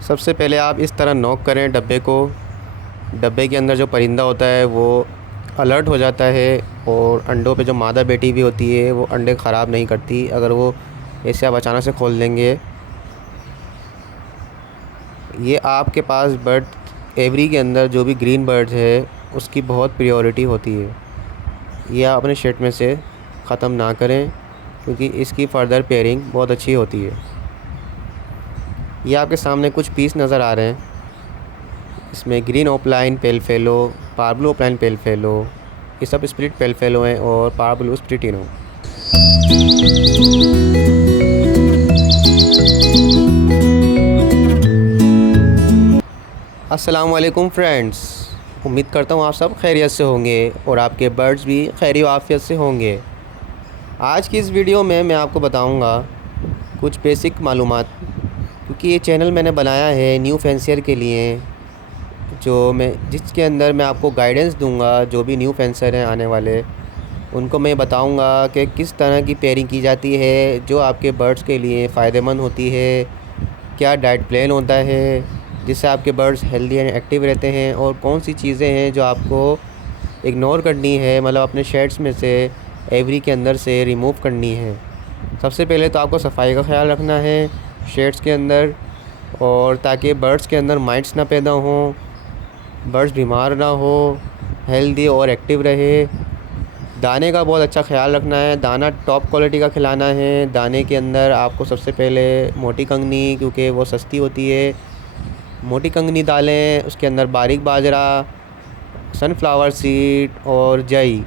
सबसे पहले आप इस तरह नॉक करें डब्बे को। डब्बे के अंदर जो परिंदा होता है वो अलर्ट हो जाता है और अंडों पे जो मादा बेटी भी होती है वो अंडे ख़राब नहीं करती अगर वो ऐसे आप अचानक से खोल देंगे। ये आपके पास बर्ड एवरी के अंदर जो भी ग्रीन बर्ड्स है उसकी बहुत प्रायोरिटी होती है। ये आप अपने शेड में से ख़त्म ना करें क्योंकि इसकी फ़र्दर पेयरिंग बहुत अच्छी होती है। ये आपके सामने कुछ पीस नज़र आ रहे हैं। इसमें green opaline pale fallow, parblue opaline pale fallow, ये सब स्प्लिट पेल फेलो हैं और पार्बलो स्प्लिटिनो। अस्सलाम वालेकुम फ्रेंड्स, उम्मीद करता हूँ आप सब खैरियत से होंगे और आपके बर्ड्स भी खैर आफियत से होंगे। आज की इस वीडियो में मैं आपको बताऊँगा कुछ बेसिक मालूमात, क्योंकि ये चैनल मैंने बनाया है न्यू फैंसियर के लिए, जिसके अंदर मैं आपको गाइडेंस दूंगा। जो भी न्यू फैंसर हैं आने वाले, उनको मैं बताऊंगा कि किस तरह की पेयरिंग की जाती है जो आपके बर्ड्स के लिए फ़ायदेमंद होती है, क्या डाइट प्लान होता है जिससे आपके बर्ड्स हेल्दी एंड एक्टिव रहते हैं, और कौन सी चीज़ें हैं जो आपको इग्नोर करनी है, मतलब अपने शेड्स में से एवरी के अंदर से रिमूव करनी है। सबसे पहले तो आपको सफाई का ख्याल रखना है शेड्स के अंदर, और ताकि बर्ड्स के अंदर माइट्स ना पैदा हों, बर्ड्स बीमार ना हो, हेल्दी और एक्टिव रहे। दाने का बहुत अच्छा ख्याल रखना है, दाना टॉप क्वालिटी का खिलाना है। दाने के अंदर आपको सबसे पहले मोटी कंगनी, क्योंकि वो सस्ती होती है, मोटी कंगनी डालें। उसके अंदर बारीक बाजरा, सनफ्लावर सीड और जई,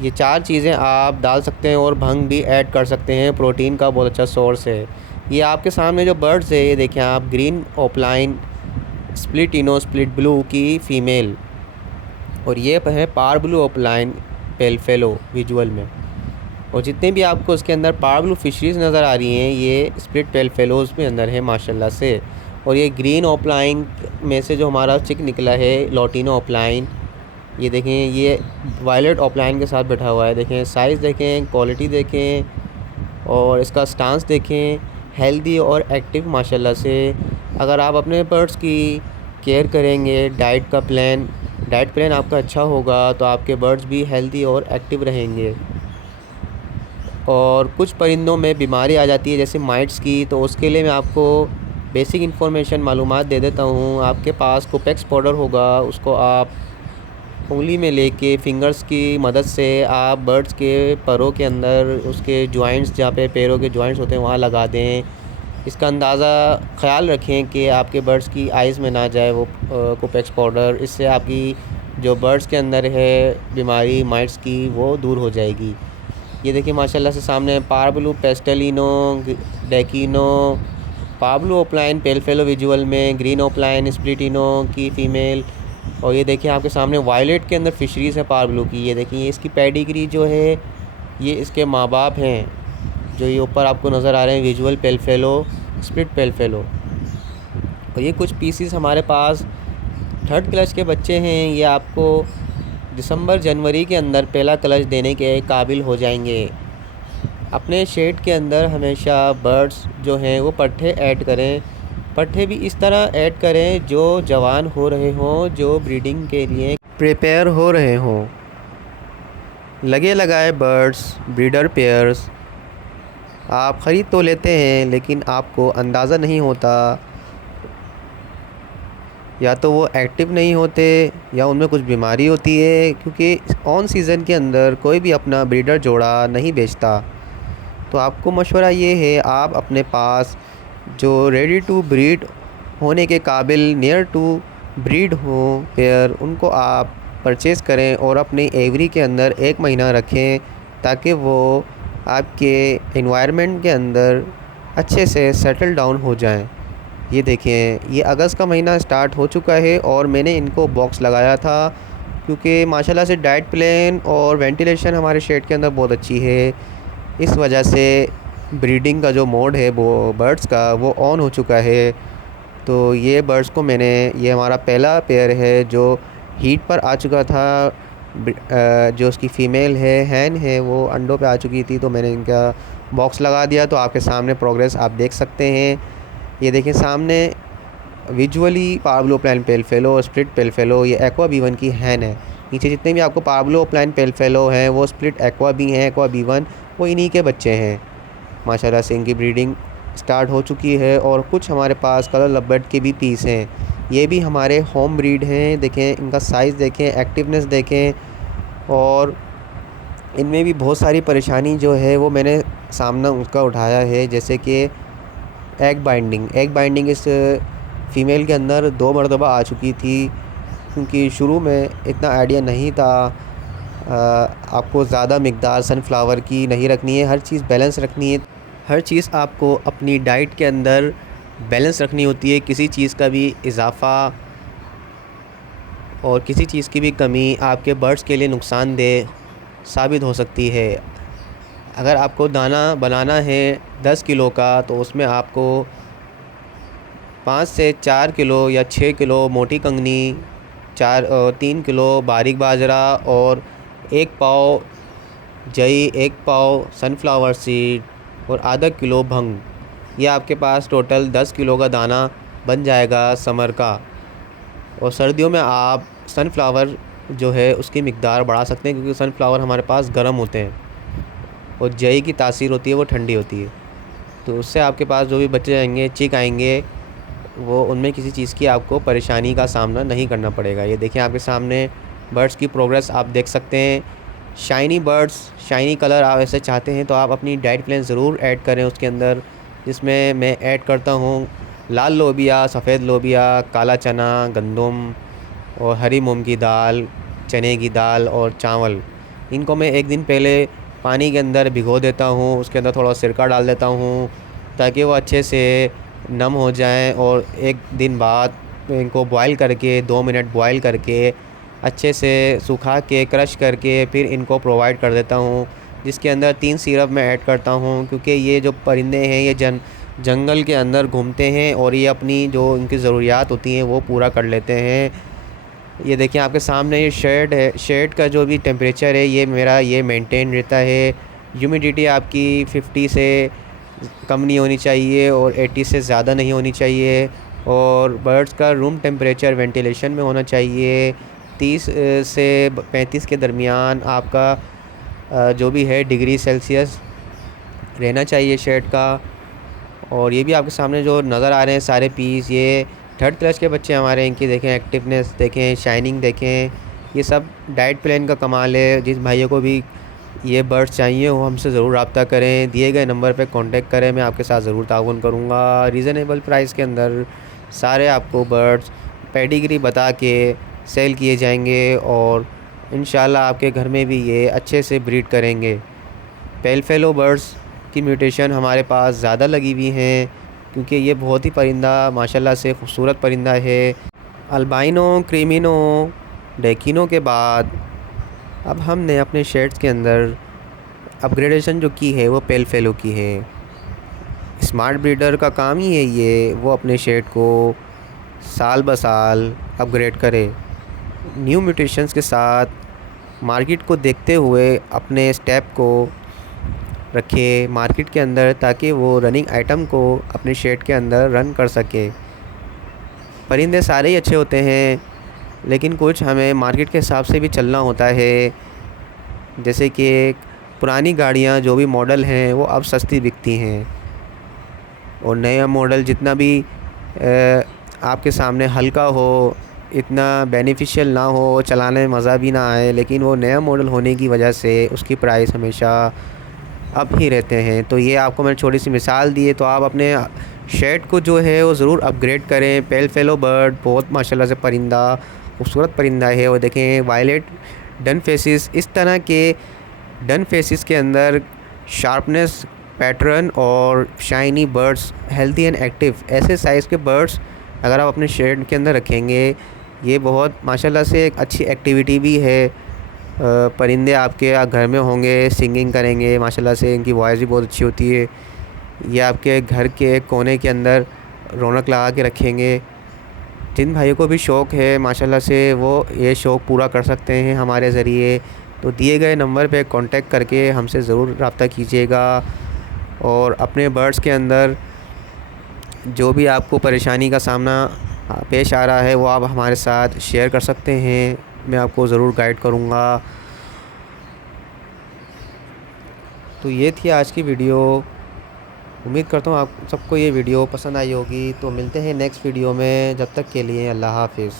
ये 4 चीज़ें आप डाल सकते हैं, और भंग भी ऐड कर सकते हैं, प्रोटीन का बहुत अच्छा सोर्स है। ये आपके सामने जो बर्ड्स है, ये देखें आप, green opaline split ino split blue की फ़ीमेल, और ये है parblue opaline pale fallow visual में। और जितने भी आपको उसके अंदर पार ब्लू फिशरीज़ नज़र आ रही हैं, ये स्प्लिट पेल फेलोज़ में अंदर है माशाल्लाह से। और ये ग्रीन ओपलाइन में से जो हमारा चिक निकला है लॉटिनो ओपलाइन, ये देखें, ये वायलेट ओपलाइन के साथ बैठा हुआ है। देखें साइज़, देखें क्वालिटी, देखें और इसका स्टांस देखें, हेल्दी और एक्टिव माशाल्लाह से। अगर आप अपने बर्ड्स की केयर करेंगे, डाइट प्लान आपका अच्छा होगा, तो आपके बर्ड्स भी हेल्दी और एक्टिव रहेंगे। और कुछ परिंदों में बीमारी आ जाती है जैसे माइट्स की, तो उसके लिए मैं आपको बेसिक इन्फॉर्मेशन मालूमात दे देता हूँ। आपके पास कोपेक्स पाउडर होगा, उसको आप उंगली में लेके फिंगर्स की मदद से आप बर्ड्स के परों के अंदर, उसके जॉइंट्स, जहाँ पे पैरों के जॉइंट्स होते हैं वहाँ लगा दें। इसका अंदाज़ा ख्याल रखें कि आपके बर्ड्स की आइज़ में ना जाए वो कोपेक्स पाउडर। इससे आपकी जो बर्ड्स के अंदर है बीमारी माइट्स की, वो दूर हो जाएगी। ये देखिए माशाल्लाह से सामने पार्बलू पेस्टेलिनो, डेकिनो, parblue opaline pale fallow visual में, ग्रीन ओपलाइन स्प्लिटिनो की फ़ीमेल। और ये देखिए आपके सामने वायलेट के अंदर फिशरीज़ है पार्बलू की। ये देखिए, ये इसकी पेडिग्री जो है, ये इसके माँ बाप हैं जो ये ऊपर आपको नज़र आ रहे हैं, विजुअल पेल फेलो, स्प्लिट पेल फेलो। और ये कुछ पीसीस हमारे पास थर्ड क्लच के बच्चे हैं। ये आपको दिसंबर जनवरी के अंदर पहला क्लच देने के काबिल हो जाएंगे। अपने शेड के अंदर हमेशा बर्ड्स जो हैं वो पट्ठे ऐड करें। पट्ठे भी इस तरह ऐड करें जो जवान हो रहे हों, जो ब्रीडिंग के लिए प्रिपेयर हो रहे हों। लगे लगाए बर्ड्स, ब्रीडर पेयर्स आप ख़रीद तो लेते हैं, लेकिन आपको अंदाज़ा नहीं होता, या तो वो एक्टिव नहीं होते या उनमें कुछ बीमारी होती है, क्योंकि ऑन सीज़न के अंदर कोई भी अपना ब्रीडर जोड़ा नहीं बेचता। तो आपको मशवरा ये है, आप अपने पास जो रेडी टू ब्रीड होने के काबिल, नियर टू ब्रीड हो पेयर, उनको आप परचेज़ करें और अपने एवरी के अंदर 1 महीना रखें, ताकि वो आपके एनवायरनमेंट के अंदर अच्छे से सेटल डाउन हो जाएं। ये देखें, ये अगस्त का महीना स्टार्ट हो चुका है और मैंने इनको बॉक्स लगाया था, क्योंकि माशाल्लाह से डाइट प्लान और वेंटिलेशन हमारे शेड के अंदर बहुत अच्छी है। इस वजह से ब्रीडिंग का जो मोड है वो बर्ड्स का, वो ऑन हो चुका है। तो ये बर्ड्स को मैंने, ये हमारा पहला पेयर है जो हीट पर आ चुका था। जो उसकी फ़ीमेल है, हैन है, वो अंडों पे आ चुकी थी, तो मैंने इनका बॉक्स लगा दिया। तो आपके सामने प्रोग्रेस आप देख सकते हैं। ये देखें सामने विजुअली पाब्लो प्लान पेलफेलो, स्प्लिट पेलफेलो, ये एक्वा बी वन की हैन है। नीचे जितने भी आपको पाब्लो प्लान पेलफेलो हैं वो स्प्लिट एक्वा बी हैं, एक्वा बी वन वो इन्हीं के बच्चे हैं। माशाल्लाह से इनकी ब्रीडिंग स्टार्ट हो चुकी है। और कुछ हमारे पास कलर लवबर्ड के भी पीस हैं, ये भी हमारे होम ब्रीड हैं। देखें इनका साइज़ देखें, एक्टिवनेस देखें, और इनमें भी बहुत सारी परेशानी जो है वो मैंने सामना उसका उठाया है। जैसे कि एग बाइंडिंग इस फ़ीमेल के अंदर 2 मरतबा आ चुकी थी, क्योंकि शुरू में इतना आइडिया नहीं था। आपको ज़्यादा मिक़दार सनफ्लावर की नहीं रखनी है, हर चीज़ बैलेंस रखनी है। हर चीज़ आपको अपनी डाइट के अंदर बैलेंस रखनी होती है। किसी चीज़ का भी इजाफ़ा और किसी चीज़ की भी कमी आपके बर्ड्स के लिए नुकसानदेह साबित हो सकती है। अगर आपको दाना बनाना है 10 किलो का, तो उसमें आपको 5 से 4 किलो या 6 किलो मोटी कंगनी, 3 किलो बारीक बाजरा और 1 पाव जई, 1 पाव सनफ्लावर सीड और आधा किलो भंग, ये आपके पास टोटल 10 किलो का दाना बन जाएगा समर का। और सर्दियों में आप सनफ्लावर जो है उसकी मिक़दार बढ़ा सकते हैं, क्योंकि सनफ्लावर हमारे पास गर्म होते हैं और जई की तासीर होती है वो ठंडी होती है। तो उससे आपके पास जो भी बच्चे आएंगे, चिक आएंगे, वो उनमें किसी चीज़ की आपको परेशानी का सामना नहीं करना पड़ेगा। ये देखें आपके सामने बर्ड्स की प्रोग्रेस आप देख सकते हैं। शाइनी बर्ड्स, शाइनी कलर आप ऐसे चाहते हैं तो आप अपनी डाइट प्लान ज़रूर ऐड करें उसके अंदर, जिसमें मैं ऐड करता हूँ लाल लोबिया, सफ़ेद लोबिया, काला चना, गंदम और हरी मूंग की दाल, चने की दाल और चावल। इनको मैं एक दिन पहले पानी के अंदर भिगो देता हूँ, उसके अंदर थोड़ा सिरका डाल देता हूँ ताकि वो अच्छे से नम हो जाएं। और एक दिन बाद इनको बॉईल करके 2 मिनट बॉईल करके अच्छे से सुखा के क्रश करके फिर इनको प्रोवाइड कर देता हूँ, जिसके अंदर 3 सिरप मैं ऐड करता हूँ। क्योंकि ये जो परिंदे हैं ये जंगल के अंदर घूमते हैं और ये अपनी जो इनकी ज़रूरियात होती हैं वो पूरा कर लेते हैं। ये देखिए आपके सामने ये शेड है, शेड का जो भी टेम्परेचर है ये मेरा ये मेंटेन रहता है। ह्यूमिडिटी आपकी 50 से कम नहीं होनी चाहिए और 80 से ज़्यादा नहीं होनी चाहिए। और बर्ड्स का रूम टेम्परेचर वेंटिलेशन में होना चाहिए 30 से 35 के दरमियान आपका जो भी है डिग्री सेल्सियस रहना चाहिए शेड का। और ये भी आपके सामने जो नज़र आ रहे हैं सारे पीस, ये 3rd क्लास के बच्चे हमारे। इनकी देखें एक्टिवनेस देखें, शाइनिंग देखें, ये सब डाइट प्लान का कमाल है। जिस भाइयों को भी ये बर्ड्स चाहिए वो हमसे ज़रूर रब्ता करें, दिए गए नंबर पे कांटेक्ट करें, मैं आपके साथ ज़रूर ताउन करूँगा। रीज़नेबल प्राइस के अंदर सारे आपको बर्ड्स पेडिग्री बता के सेल किए जाएंगे और इंशाल्लाह आपके घर में भी ये अच्छे से ब्रीड करेंगे। पेलफेलो बर्ड्स की म्यूटेशन हमारे पास ज़्यादा लगी हुई हैं, क्योंकि ये बहुत ही परिंदा माशाल्लाह से खूबसूरत परिंदा है। अल्बाइनो, क्रीमिनो, डेकिनो के बाद अब हमने अपने शेड्स के अंदर अपग्रेडेशन जो की है वो पेलफेलो की है। स्मार्ट ब्रीडर का काम ही है ये, वो अपने शेड को साल ब साल अपग्रेड करे। न्यू म्यूटेशंस के साथ मार्केट को देखते हुए अपने स्टेप को रखे मार्केट के अंदर, ताकि वो रनिंग आइटम को अपने शेड के अंदर रन कर सके। परिंदे सारे ही अच्छे होते हैं, लेकिन कुछ हमें मार्केट के हिसाब से भी चलना होता है। जैसे कि पुरानी गाड़ियाँ जो भी मॉडल हैं वो अब सस्ती बिकती हैं, और नया मॉडल जितना भी आपके सामने हल्का हो, इतना बेनिफिशियल ना हो, चलाने में मज़ा भी ना आए, लेकिन वो नया मॉडल होने की वजह से उसकी प्राइस हमेशा अप ही रहते हैं। तो ये आपको मैंने छोटी सी मिसाल दी है, तो आप अपने शेड को जो है वो ज़रूर अपग्रेड करें। पेलफेलो बर्ड बहुत माशाल्लाह से परिंदा खूबसूरत परिंदा है। और देखें वायलेट डन फेसिस, इस तरह के डन फेसिस के अंदर शार्पनेस पैटर्न और shiny birds, healthy and active, ऐसे साइज़ के बर्ड्स अगर आप अपने शेड के अंदर रखेंगे, ये बहुत माशाल्लाह से एक अच्छी एक्टिविटी भी है। परिंदे आपके घर में होंगे, सिंगिंग करेंगे, माशाल्लाह से इनकी वॉइस भी बहुत अच्छी होती है। ये आपके घर के कोने के अंदर रौनक लगा के रखेंगे। जिन भाइयों को भी शौक़ है माशाल्लाह से वो ये शौक़ पूरा कर सकते हैं हमारे ज़रिए। तो दिए गए नंबर पे कांटेक्ट करके हमसे ज़रूर रब्ता कीजिएगा और अपने बर्ड्स के अंदर जो भी आपको परेशानी का सामना पेश आ रहा है वो आप हमारे साथ शेयर कर सकते हैं, मैं आपको ज़रूर गाइड करूँगा। तो ये थी आज की वीडियो। उम्मीद करता हूँ आप सबको ये वीडियो पसंद आई होगी। तो मिलते हैं नेक्स्ट वीडियो में, जब तक के लिए अल्लाह हाफ़िज़।